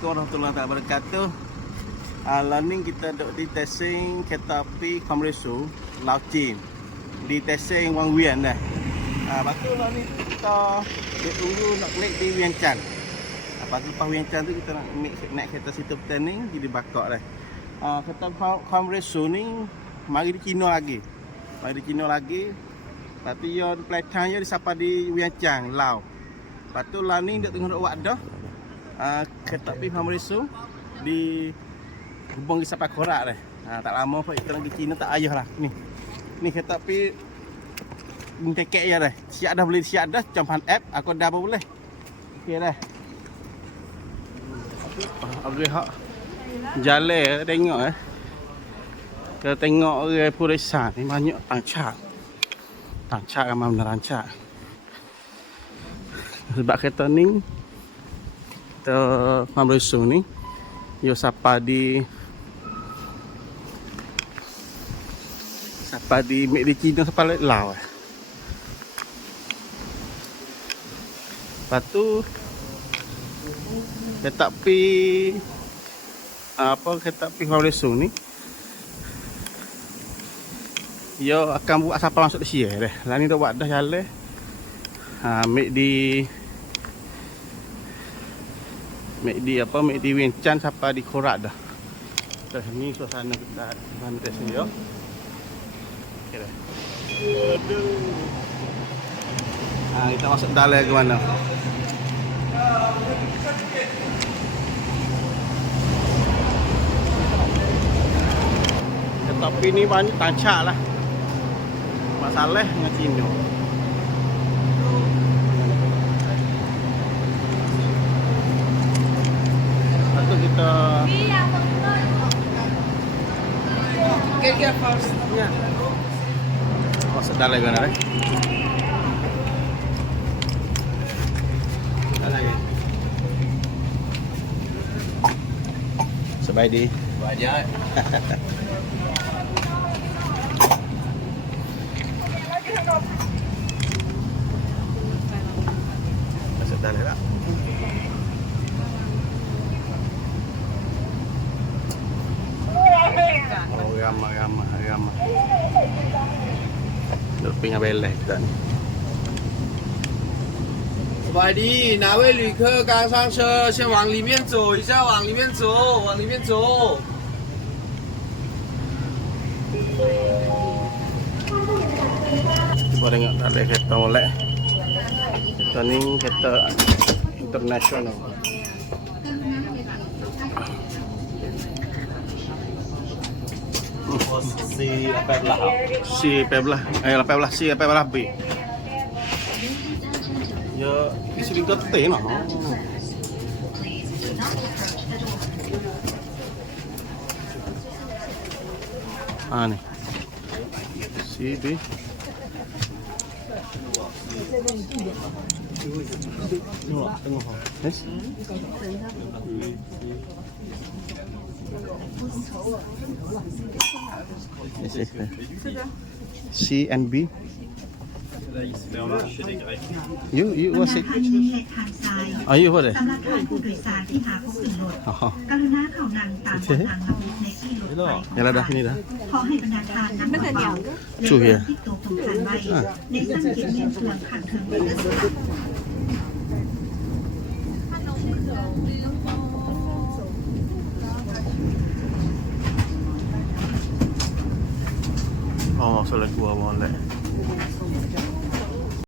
Assalamualaikum warahmatullahi wabarakatuh. Learning kita duduk di stesen kereta api Komresu Lao Chin di stesen Wang Wian dah. Lepas tu lah ni kita tunggu nak naik di Vientiane. Lepas tu pas Vientiane tu kita nak naik kereta situ Pertanian jadi bakak dah. Kereta Komresu ni mari di Cina lagi. Lepas tu dia pelajaran dia disapa di Vientiane, Lao. Lepas tu lah ni duk tengok wak dah. Kereta api Komresu di hubung sampai Korak dah. Tak lama pun kita pergi Cina tak ayah lah. Ni kereta api ni tiket je dah. Siap dah boleh siap dah campan app aku dah apa boleh. Okey dah. Abdul Hak jalan tengok Kita tengok orang Purisa ni banyak tancak. Tancak ramai benar tancak. Sebab kereta ni Komresu ni yo sapa di mek di Cina sapa Lao. Lepas tu kereta api Komresu ni yo akan buat sapa masuk di sini dah. Lah ni dah buat dah jalan. Mek di Vientiane sampai di Korak dah. Ni suasana kita pantai sini yo. Okey dah. Kita masuk dalam ke mana? Tetapi ni banyak tancak lah. Masalah dengan Cina. Kita masuk dalam kan dah. Sebaik banyak. Masuk dalam tak? Ramai. Duk pinggir belah kita ni. 快递，哪位旅客刚上车？先往里面走一下，往里面走。 Cuba tengok ada kereta molek. Kereta ni kereta international. C18B. Ya, isi di kereta noh. Ni. CB. Tengok. Yes. C and B. You what's it? Are you what? สำหรับท่านผู้โดยสารที่หาพบถึงรถกรุณาเข้านั่งตามทางระเบียบในที่รถไฟ Yang dah sini dah. ขอให้บรรดาการนำกระเป๋าและเงินที่ตัวสำคัญไว้ในสังเกตเงินส่วนขันเทิงเอกสาร Oh, salah gua boleh.